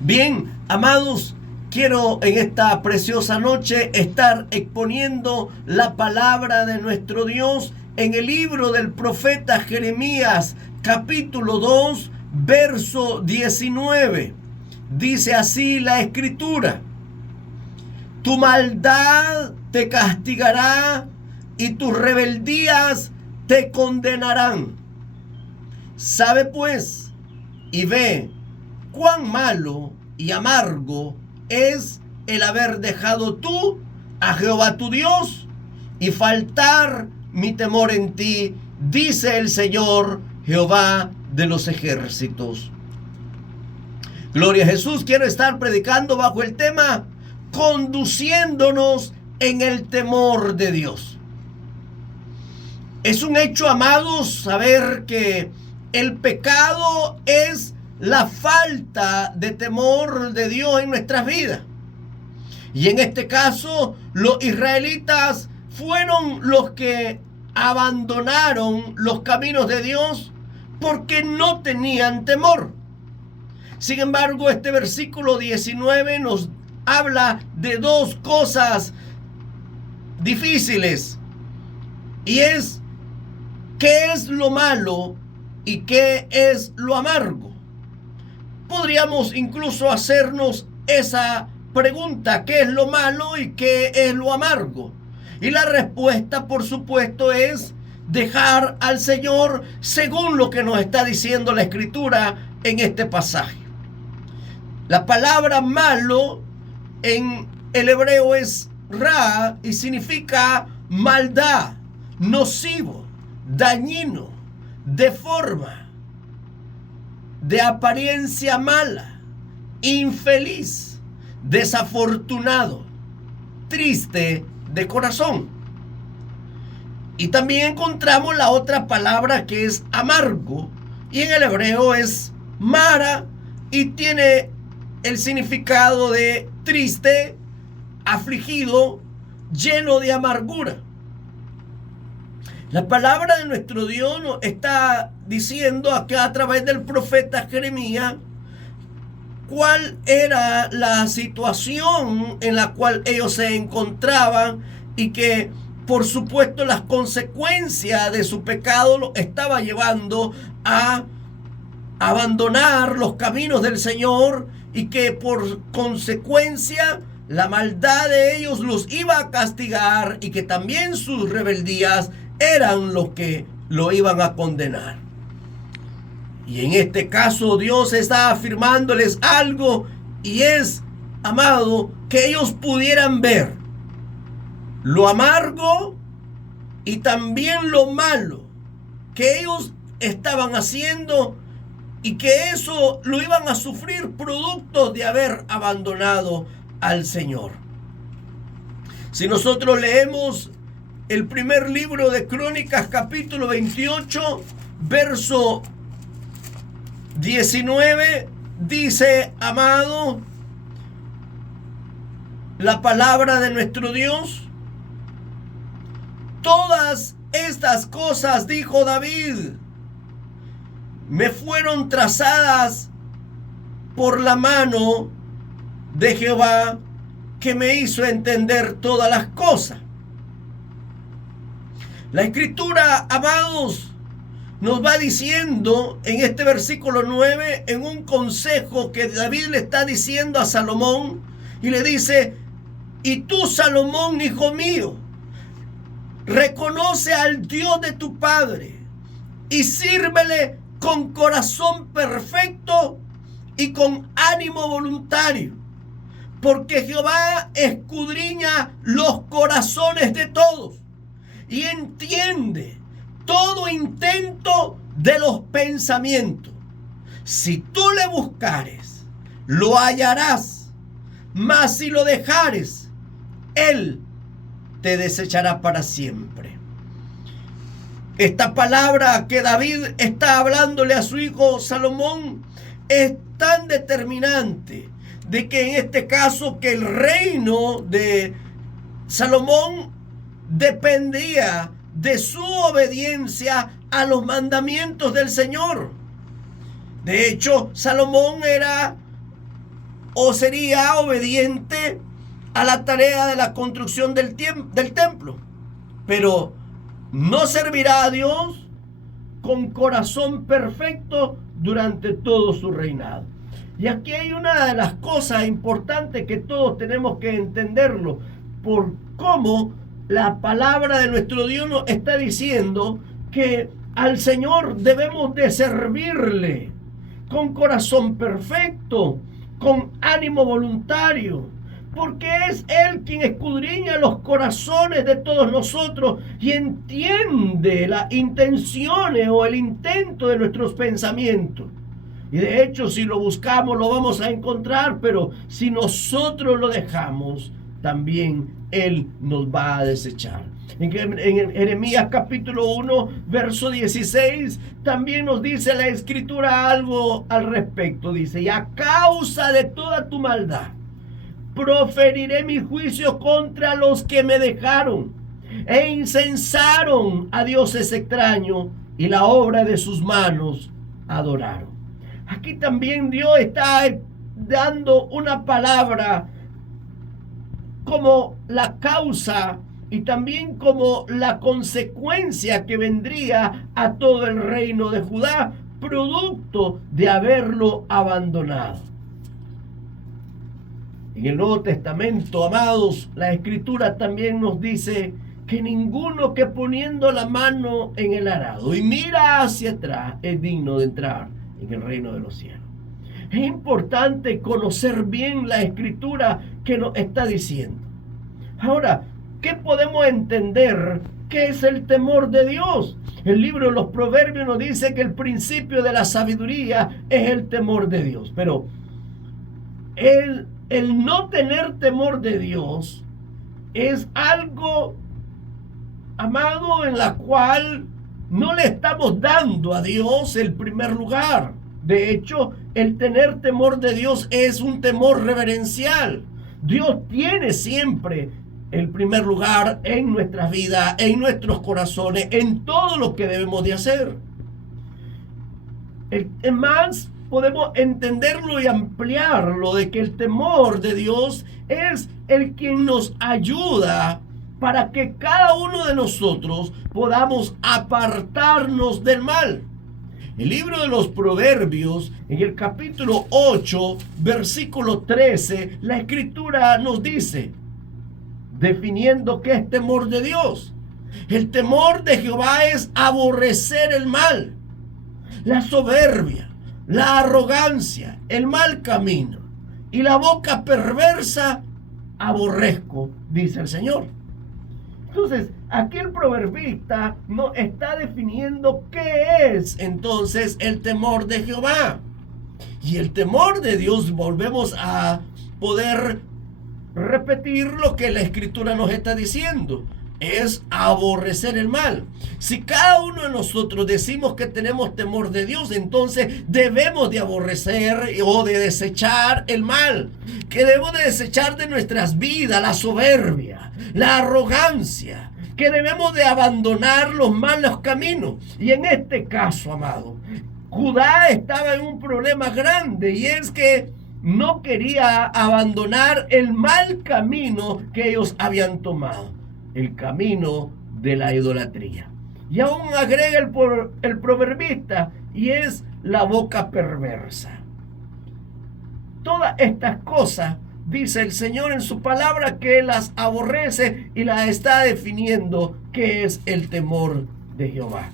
Bien, amados, quiero en esta preciosa noche estar exponiendo la palabra de nuestro Dios en el libro del profeta Jeremías, capítulo 2, verso 19. Dice así la Escritura: tu maldad te castigará y tus rebeldías te condenarán. Sabe pues y ve cuán malo y amargo es el haber dejado tú a Jehová tu Dios y faltar mi temor en ti, dice el Señor Jehová de los ejércitos. Gloria a Jesús. Quiero estar predicando bajo el tema conduciéndonos en el temor de Dios. Es un hecho, amados, saber que el pecado es la falta de temor de Dios en nuestras vidas. Y en este caso, los israelitas fueron los que abandonaron los caminos de Dios porque no tenían temor. Sin embargo, este versículo 19 nos habla de dos cosas difíciles. Y es, ¿qué es lo malo y qué es lo amargo? Podríamos incluso hacernos esa pregunta: ¿qué es lo malo y qué es lo amargo? Y la respuesta, por supuesto, es dejar al Señor según lo que nos está diciendo la Escritura en este pasaje. La palabra malo en el hebreo es ra y significa maldad, nocivo, dañino, de forma, de apariencia mala, infeliz, desafortunado, triste de corazón. Y también encontramos la otra palabra que es amargo, y en el hebreo es mara, y tiene el significado de triste, afligido, lleno de amargura. La palabra de nuestro Dios nos está diciendo acá a través del profeta Jeremías cuál era la situación en la cual ellos se encontraban y que, por supuesto, las consecuencias de su pecado los estaba llevando a abandonar los caminos del Señor, y que por consecuencia la maldad de ellos los iba a castigar, y que también sus rebeldías eran los que lo iban a condenar. Y en este caso Dios está afirmándoles algo, y es, amado, que ellos pudieran ver lo amargo y también lo malo que ellos estaban haciendo, y que eso lo iban a sufrir producto de haber abandonado al Señor. Si nosotros leemos el primer libro de Crónicas, capítulo 28, verso 19, dice, amado, la palabra de nuestro Dios: todas estas cosas, dijo David, me fueron trazadas por la mano de Jehová, que me hizo entender todas las cosas. La Escritura, amados, nos va diciendo en este versículo 9, en un consejo que David le está diciendo a Salomón, y le dice: y tú, Salomón, hijo mío, reconoce al Dios de tu padre y sírvele con corazón perfecto y con ánimo voluntario, porque Jehová escudriña los corazones de todos y entiende todo intento de los pensamientos. Si tú le buscares, lo hallarás, mas si lo dejares, él te desechará para siempre. Esta palabra que David está hablándole a su hijo Salomón es tan determinante, de que en este caso que el reino de Salomón dependía de su obediencia a los mandamientos del Señor. De hecho, Salomón era o sería obediente a la tarea de la construcción del templo. Pero no servirá a Dios con corazón perfecto durante todo su reinado. Y aquí hay una de las cosas importantes que todos tenemos que entenderlo, por cómo la palabra de nuestro Dios nos está diciendo que al Señor debemos de servirle con corazón perfecto, con ánimo voluntario, porque es Él quien escudriña los corazones de todos nosotros y entiende las intenciones o el intento de nuestros pensamientos. Y de hecho, si lo buscamos, lo vamos a encontrar, pero si nosotros lo dejamos, también Él nos va a desechar. En Jeremías capítulo 1, verso 16, también nos dice la Escritura algo al respecto. Dice: y a causa de toda tu maldad, proferiré mi juicio contra los que me dejaron e incensaron a dioses extraños y la obra de sus manos adoraron. Aquí también Dios está dando una palabra como la causa y también como la consecuencia que vendría a todo el reino de Judá, producto de haberlo abandonado. En el Nuevo Testamento, amados, la Escritura también nos dice que ninguno que poniendo la mano en el arado y mira hacia atrás es digno de entrar en el reino de los cielos. Es importante conocer bien la Escritura que nos está diciendo. Ahora, ¿qué podemos entender? ¿Qué es el temor de Dios? El libro de los Proverbios nos dice que el principio de la sabiduría es el temor de Dios. Pero el no tener temor de Dios es algo, amado, en la cual no le estamos dando a Dios el primer lugar. De hecho, el tener temor de Dios es un temor reverencial. Dios tiene siempre el primer lugar en nuestras vidas, en nuestros corazones, en todo lo que debemos de hacer. Es más, podemos entenderlo y ampliarlo de que el temor de Dios es el quien nos ayuda para que cada uno de nosotros podamos apartarnos del mal. El libro de los Proverbios, en el capítulo 8, versículo 13, la Escritura nos dice, definiendo qué es temor de Dios: el temor de Jehová es aborrecer el mal, la soberbia, la arrogancia, el mal camino y la boca perversa aborrezco, dice el Señor. Entonces, aquí el proverbista nos está definiendo qué es entonces el temor de Jehová. Y el temor de Dios, volvemos a poder repetir lo que la Escritura nos está diciendo, es aborrecer el mal. Si cada uno de nosotros decimos que tenemos temor de Dios, entonces debemos de aborrecer o de desechar el mal, que debemos de desechar de nuestras vidas la soberbia, la arrogancia, que debemos de abandonar los malos caminos. Y en este caso, amado, Judá estaba en un problema grande, y es que no quería abandonar el mal camino que ellos habían tomado, el camino de la idolatría. Y aún agrega el proverbista, y es la boca perversa. Todas estas cosas, dice el Señor en su palabra, que Él las aborrece y las está definiendo qué es el temor de Jehová.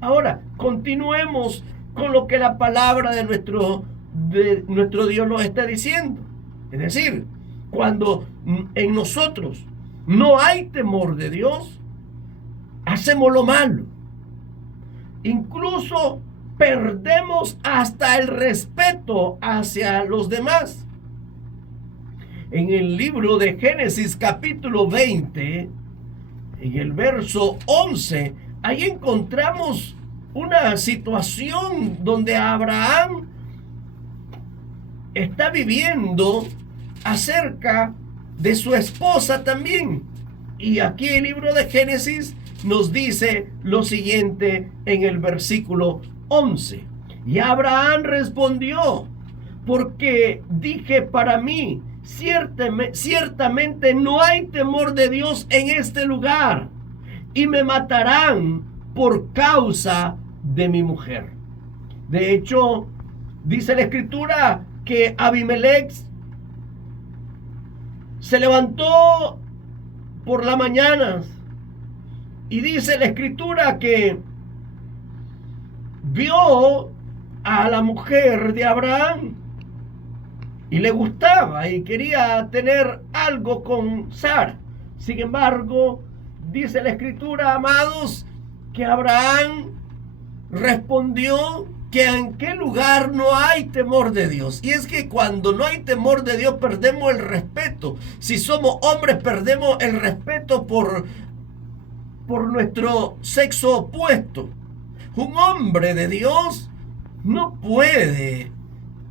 Ahora, continuemos con lo que la palabra de nuestro Dios nos está diciendo. Es decir, cuando en nosotros no hay temor de Dios, hacemos lo malo. Incluso perdemos hasta el respeto hacia los demás. En el libro de Génesis capítulo 20, en el verso 11, ahí encontramos una situación donde Abraham está viviendo acerca de su esposa también. Y aquí el libro de Génesis nos dice lo siguiente en el versículo 11. Y Abraham respondió: porque dije para mí, ciertamente no hay temor de Dios en este lugar, y me matarán por causa de mi mujer. De hecho, dice la Escritura que Abimelech se levantó por la mañana y dice la Escritura que vio a la mujer de Abraham y le gustaba y quería tener algo con Sara. Sin embargo, dice la Escritura, amados, que Abraham respondió que en qué lugar no hay temor de Dios. Y es que cuando no hay temor de Dios perdemos el respeto. Si somos hombres perdemos el respeto por nuestro sexo opuesto. Un hombre de Dios no puede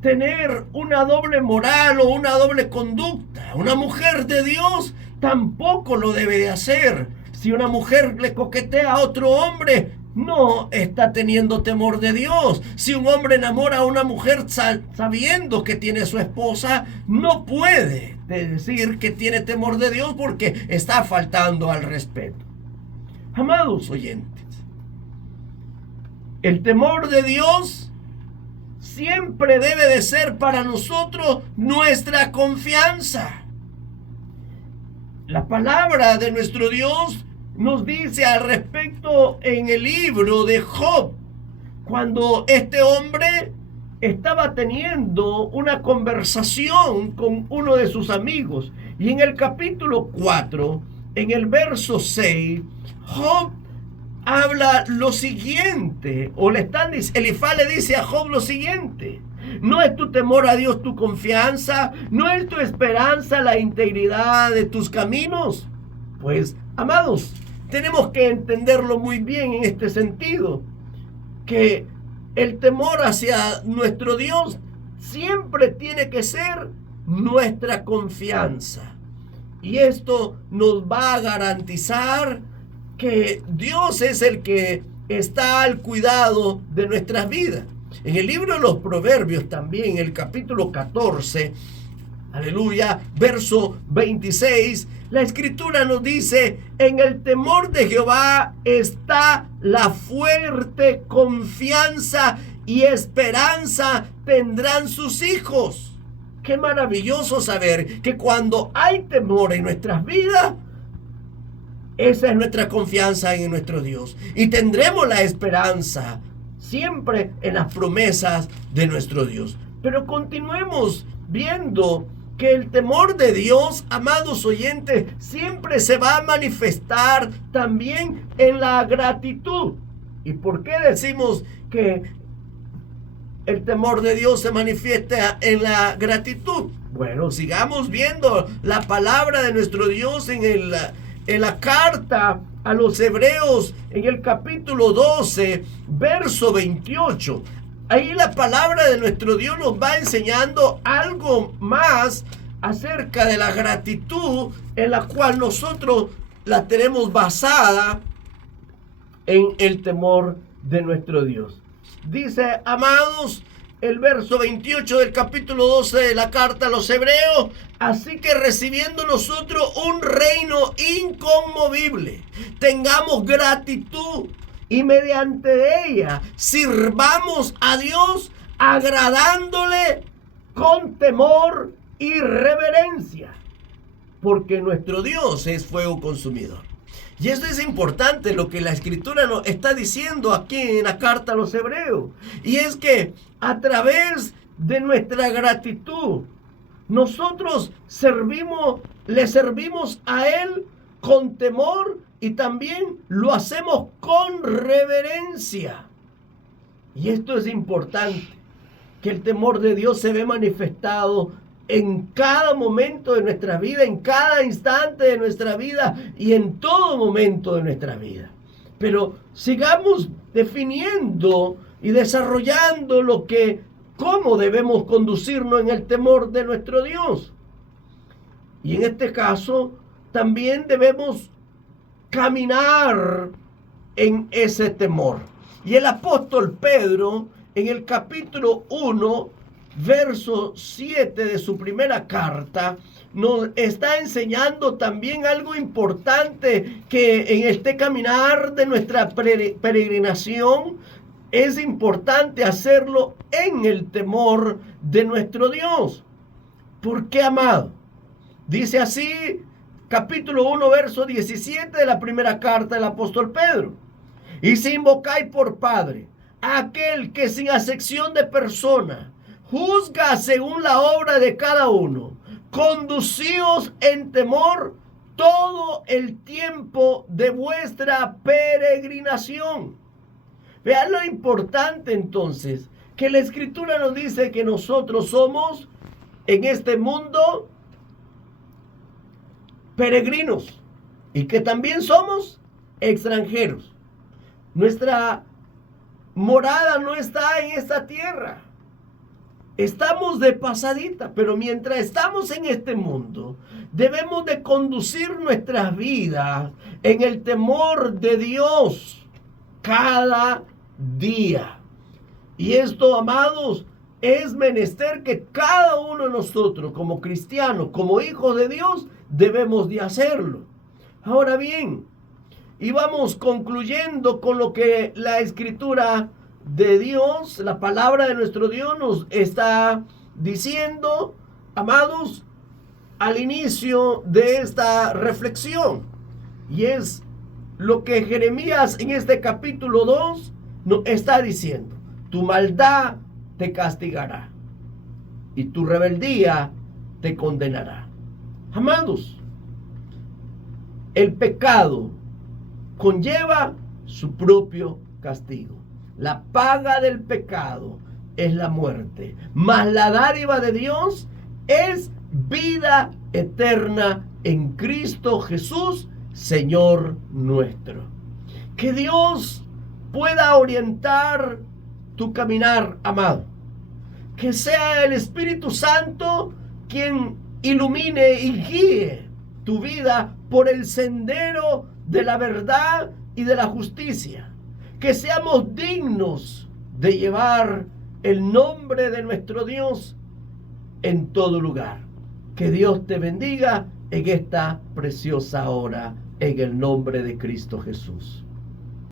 tener una doble moral o una doble conducta. Una mujer de Dios tampoco lo debe de hacer. Si una mujer le coquetea a otro hombre, no está teniendo temor de Dios. Si un hombre enamora a una mujer sabiendo que tiene su esposa, no puede decir que tiene temor de Dios porque está faltando al respeto. Amados oyentes, el temor de Dios siempre debe de ser para nosotros nuestra confianza. La palabra de nuestro Dios nos dice al respecto en el libro de Job, cuando este hombre estaba teniendo una conversación con uno de sus amigos. Y en el capítulo 4, en el verso 6, Job habla lo siguiente, Elifaz le dice a Job lo siguiente: ¿no es tu temor a Dios tu confianza? ¿No es tu esperanza la integridad de tus caminos? Pues, amados, tenemos que entenderlo muy bien en este sentido, que el temor hacia nuestro Dios siempre tiene que ser nuestra confianza. Y esto nos va a garantizar que Dios es el que está al cuidado de nuestras vidas. En el libro de los Proverbios también, el capítulo 14, aleluya, verso 26, la Escritura nos dice: en el temor de Jehová está la fuerte confianza y esperanza tendrán sus hijos. Qué maravilloso saber que cuando hay temor en nuestras vidas, esa es nuestra confianza en nuestro Dios. Y tendremos la esperanza siempre en las promesas de nuestro Dios. Pero continuemos viendo que el temor de Dios, amados oyentes, siempre se va a manifestar también en la gratitud. ¿Y por qué decimos que el temor de Dios se manifiesta en la gratitud? Bueno, sigamos viendo la palabra de nuestro Dios en la carta a los Hebreos, en el capítulo 12, verso 28. Ahí la palabra de nuestro Dios nos va enseñando algo más acerca de la gratitud, en la cual nosotros la tenemos basada en el temor de nuestro Dios. Dice, amados, el verso 28 del capítulo 12 de la carta a los Hebreos: así que recibiendo nosotros un reino inconmovible, tengamos gratitud y mediante ella sirvamos a Dios, agradándole con temor y reverencia, porque nuestro Dios es fuego consumidor. Y esto es importante, lo que la Escritura nos está diciendo aquí en la carta a los Hebreos. Y es que a través de nuestra gratitud, nosotros le servimos a Él con temor y también lo hacemos con reverencia. Y esto es importante, que el temor de Dios se ve manifestado en cada momento de nuestra vida, en cada instante de nuestra vida y en todo momento de nuestra vida. Pero sigamos definiendo y desarrollando cómo debemos conducirnos en el temor de nuestro Dios. Y en este caso también debemos caminar en ese temor. Y el apóstol Pedro, en el capítulo 1, verso 7 de su primera carta, nos está enseñando también algo importante, que en este caminar de nuestra peregrinación es importante hacerlo en el temor de nuestro Dios. ¿Por qué, amado? Dice así, capítulo 1, verso 17 de la primera carta del apóstol Pedro. Y si invocáis por Padre a aquel que sin acepción de persona juzga según la obra de cada uno, conducíos en temor todo el tiempo de vuestra peregrinación. Vean lo importante entonces, que la Escritura nos dice que nosotros somos en este mundo peregrinos y que también somos extranjeros. Nuestra morada no está en esta tierra. Estamos de pasadita, pero mientras estamos en este mundo, debemos de conducir nuestras vidas en el temor de Dios cada día. Y esto, amados, es menester que cada uno de nosotros, como cristianos, como hijos de Dios, debemos de hacerlo. Ahora bien, y vamos concluyendo con lo que la Escritura de Dios, la palabra de nuestro Dios nos está diciendo, amados, al inicio de esta reflexión. Y es lo que Jeremías en este capítulo 2 nos está diciendo. Tu maldad te castigará y tu rebeldía te condenará. Amados, el pecado conlleva su propio castigo. La paga del pecado es la muerte, mas la dádiva de Dios es vida eterna en Cristo Jesús, Señor nuestro. Que Dios pueda orientar tu caminar, amado. Que sea el Espíritu Santo quien ilumine y guíe tu vida por el sendero de la verdad y de la justicia. Que seamos dignos de llevar el nombre de nuestro Dios en todo lugar. Que Dios te bendiga en esta preciosa hora, en el nombre de Cristo Jesús.